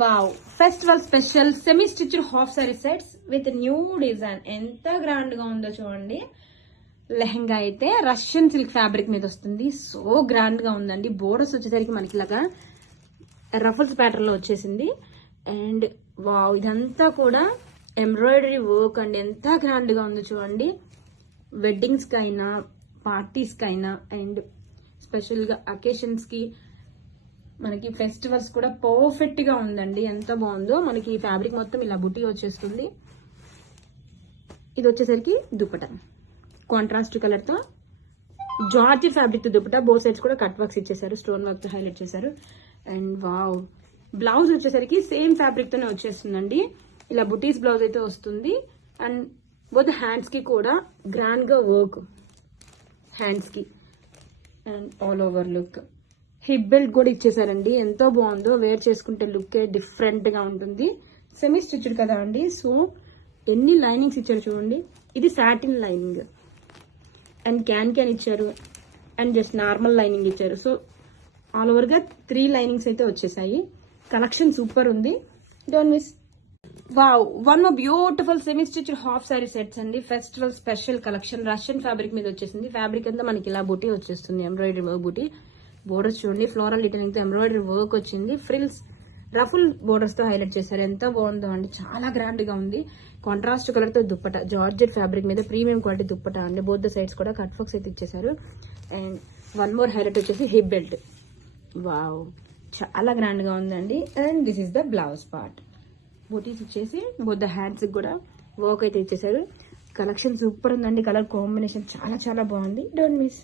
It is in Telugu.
Wow, festival special semi stitched half sari sets with new design. ఎంత గ్రాండ్ గా ఉందో చూడండి. లెహంగా అయితే రష్యన్ సిల్క్ ఫ్యాబ్రిక్ మీద వస్తుంది. సో గ్రాండ్ గా ఉందండి. బోర్డర్స్ వచ్చేసరికి మనకి ఇలాగా రఫల్స్ ప్యాటర్న్ లో వచ్చేసింది. అండ్ వావ్, ఇదంతా కూడా ఎంబ్రాయిడరీ వర్క్ అండి. ఎంత గ్రాండ్ గా ఉందో చూడండి. వెడ్డింగ్స్ కి అయినా, పార్టీస్ కి అయినా, అండ్ స్పెషల్ గా అకేషన్స్ కి, మనకి ఫెస్టివల్స్ కూడా పర్ఫెక్ట్ గా ఉందండి. ఎంత బాగుందో. మనకి ఈ ఫ్యాబ్రిక్ మొత్తం ఇలా బుటీ వచ్చేస్తుంది. ఇది వచ్చేసరికి దుపట్టా కాంట్రాస్ట్ కలర్ తో జార్జి ఫ్యాబ్రిక్ తో దుపట్టా. బోత్ సైడ్స్ కూడా కట్ వర్క్స్ ఇచ్చేసారు, స్టోన్ వర్క్ తో హైలైట్ చేశారు. అండ్ వావ్, బ్లౌజ్ వచ్చేసరికి సేమ్ ఫ్యాబ్రిక్ తోనే వచ్చేస్తుందండి. ఇలా బుటీస్ బ్లౌజ్ అయితే వస్తుంది. అండ్ బోత్ హ్యాండ్స్ కి కూడా గ్రాండ్ గా వర్క్, హ్యాండ్స్ కి and all over look. Hip belt కూడా ఇచ్చేసారండి. ఎంతో బాగుందో. వేర్ చేసుకుంటే లుక్ డిఫరెంట్ గా ఉంటుంది. సెమీ స్టిచ్డ్ కదా అండి. సో ఎన్ని లైనింగ్స్ ఇచ్చారు చూడండి. ఇది సాటిన్ లైనింగ్ అండ్ క్యాన్ ఇచ్చారు అండ్ జస్ట్ నార్మల్ లైనింగ్ ఇచ్చారు. సో ఆల్ ఓవర్ గా 3 లైనింగ్స్ అయితే వచ్చేసాయి. కలెక్షన్ సూపర్ ఉంది. Don't miss. Wow, one more beautiful semi stitched half sari sets అండి. Festival special collection. Russian fabric మీద వచ్చేసింది. ఫ్యాబ్రిక్ అంతా మనకి ఇలా బూటీ వచ్చేస్తుంది. ఎంబ్రాయిడరీ వర్క్ బూటీ. బోర్డర్స్ చూడండి, ఫ్లోరల్ డీటెయిలింగ్ తో ఎంబ్రాయిడరీ వర్క్ వచ్చింది. ఫ్రిల్స్ రఫుల్ బోర్డర్స్ తో హైలైట్ చేశారు. ఎంత బాగుందో అండి. చాలా గ్రాండ్ గా ఉంది. కాంట్రాస్ట్ కలర్ తో దుప్పట, జార్జెట్ ఫ్యాబ్రిక్ మీద ప్రీమియం క్వాలిటీ దుప్పట అండి. బోత్ ద సైడ్స్ కూడా కట్ వర్క్స్ అయితే ఇచ్చేసారు. అండ్ వన్ మోర్ హైలైట్ వచ్చేసి హిప్ బెల్ట్. వావ్, చాలా గ్రాండ్ గా ఉందండి. And this is the blouse part. బూటీస్ ఇచ్చేసి బోత్ ద హ్యాండ్స్ కూడా వర్క్ అయితే ఇచ్చేసారు. కలెక్షన్ సూపర్ ఉందండి. కలర్ కాంబినేషన్ చాలా చాలా బాగుంది. Don't miss.